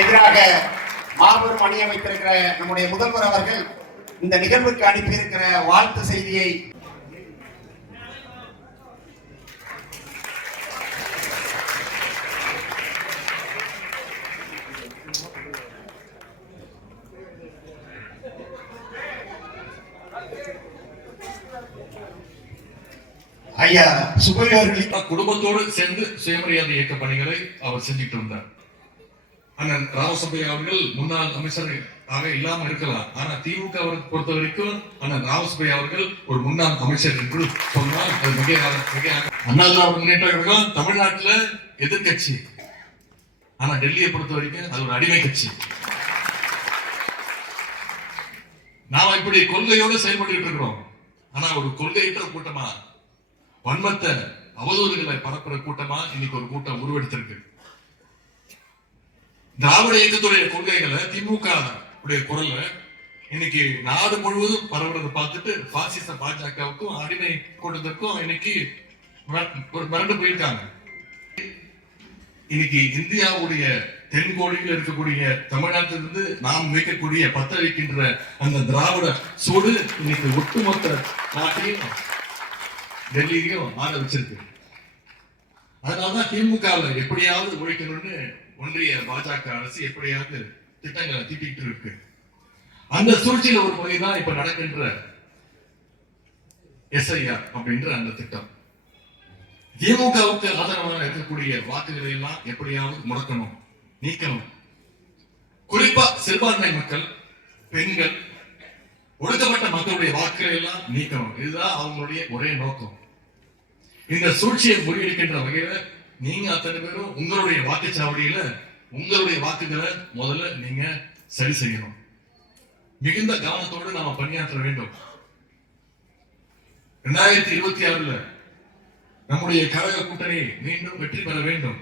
எதிராக மாபெரும் அணி அமைத்திருக்கிற நம்முடைய முதல்வர் அவர்கள் இந்த நிகழ்வுக்கு அனுப்பியிருக்கிற வாழ்த்து செய்தியை ஐயா சுபவி அவர்கள் குடும்பத்தோடு சேர்ந்து சுயமரியாதை இயக்க பணிகளை அவர் செஞ்சுட்டு இருந்தார். அண்ணன் ராமசபை அவர்கள் முன்னாள் அமைச்சர் ஆக இல்லாம இருக்கலாம். ஆனா திமுக அவரை பொறுத்த வரைக்கும் அண்ணன் ராமசபை அவர்கள் ஒரு முன்னாள் அமைச்சர் என்று சொன்னால் அது மிக மிக அண்ணா முன்னேற்ற கழகம் தமிழ்நாட்டுல எதிர்கட்சி ஆனா டெல்லியை பொறுத்த வரைக்கும் அது ஒரு அடிமை கட்சி. நாம இப்படி கொள்கையோடு செயல்பட்டு இருக்கிறோம். ஆனா ஒரு கொள்கையிட்ட கூட்டமா வன்மத்தை அவதூறுகளை பரப்புற கூட்டமா இன்னைக்கு ஒரு கூட்டம் உருவெடுத்திருக்கு. திராவிட இயக்கத்துடைய கொள்கைகளை திமுக உடைய குரல்ல இன்னைக்கு நாடு முழுவதும் பரவுறதை பார்த்துட்டு பாசிச பாஜகவுக்கும் அடிமை கூட்டத்திற்கும் இன்னைக்கு ஒரு மிரண்டு போயிருக்காங்க. இன்னைக்கு இந்தியாவுடைய தென்கோடியில் இருக்கக்கூடிய தமிழ்நாட்டிலிருந்து நாம் வைக்கக்கூடிய பத்த வைக்கின்ற அந்த திராவிட சூடு இன்னைக்கு ஒட்டுமொத்த நாட்டையும் டெல்லியிலையும் ஆட வச்சிருக்கு. அதனாலதான் திமுகவை எப்படியாவது ஒழிக்கணும்னு ஒன்றிய பாஜக அரசு எப்படியாவது திட்டங்களை தீட்டிட்டு இருக்கு. அந்த சூழ்ச்சியில் ஒரு பகுதிதான் தான் இப்ப நடக்கின்ற எஸ்ஐஆர் அப்படின்ற அந்த திட்டம். திமுகவுக்கு ஆதரவாக இருக்கக்கூடிய வாக்குகளை எல்லாம் எப்படியாவது முடக்கணும் நீக்கணும். குறிப்பா சிறுபான்மை மக்கள் பெண்கள் ஒடுக்கப்பட்ட மக்களுடைய வாக்குகளை எல்லாம் நீக்கணும். இதுதான் அவங்களுடைய ஒரே நோக்கம். இந்த சூழ்ச்சியை முறியடிக்கின்ற வகையில நீங்க அத்தனை பேரும் உங்களுடைய வாக்குச்சாவடியில உங்களுடைய வாக்குகளை முதல்ல நீங்க சரி செய்யணும். மிகுந்த கவனத்தோடு நாம பணியாற்ற வேண்டும். இரண்டாயிரத்தி இருபத்தி ஆறுல நம்முடைய கழக கூட்டணி மீண்டும் வெற்றி பெற வேண்டும்.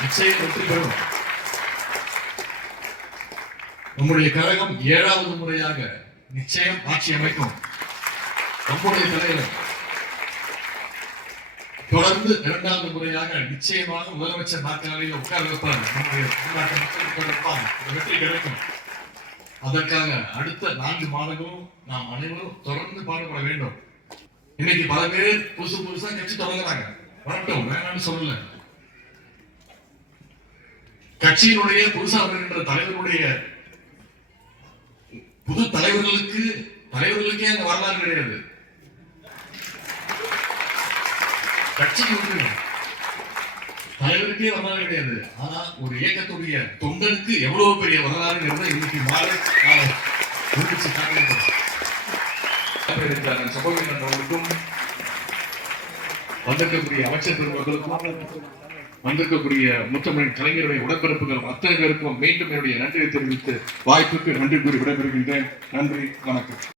நிச்சயம் வெற்றி பெறும். நம்முடைய கழகம் ஏழாவது முறையாக நிச்சயம் ஆட்சி அமைக்கும். நம்முடைய தலைவர் தொடர்ந்து இரண்டாவது முறையாக நிச்சயமாக முதலமைச்சர் நாற்காலியில் உட்கார வைப்பாங்க. நம்முடைய வெற்றி கிடைக்கும். அதற்காக அடுத்த நான்கு மாதங்களும் நாம் அனைவரும் தொடர்ந்து பாடுபட வேண்டும். இன்னைக்கு பல பேர் புதுசு புதுசா கட்சி தொடங்குறாங்க. வரட்டும் வேணாம்னு சொல்லல. கட்சியினுடைய புதுசா வருகின்ற தலைவருடைய புது தலைவர்களுக்கு தலைவர்களுக்கே அங்க வரலாறு கிடையாது. கட்சிக்கு உண்டு தலைவருக்கே வரலாறு கிடையாது. ஆனா ஒரு இயக்கத்துடைய தொண்டனுக்கு எவ்வளவு பெரிய வரலாறுங்கிறத இன்னைக்கு மாலை நாளை நிரூபிச்சு சகோதரன் அவர்களுக்கும் வந்திருக்கக்கூடிய அமைச்சர் பெருமக்களுக்கும் வந்திருக்கக்கூடிய முத்தமிழ் கலைஞருடைய உடன்பிறப்புகள் அத்தனை பேருக்கும் மீண்டும் என்னுடைய நன்றியை தெரிவித்து வாய்ப்புக்கு நன்றி கூறி விடைபெறுகின்றேன். நன்றி வணக்கம்.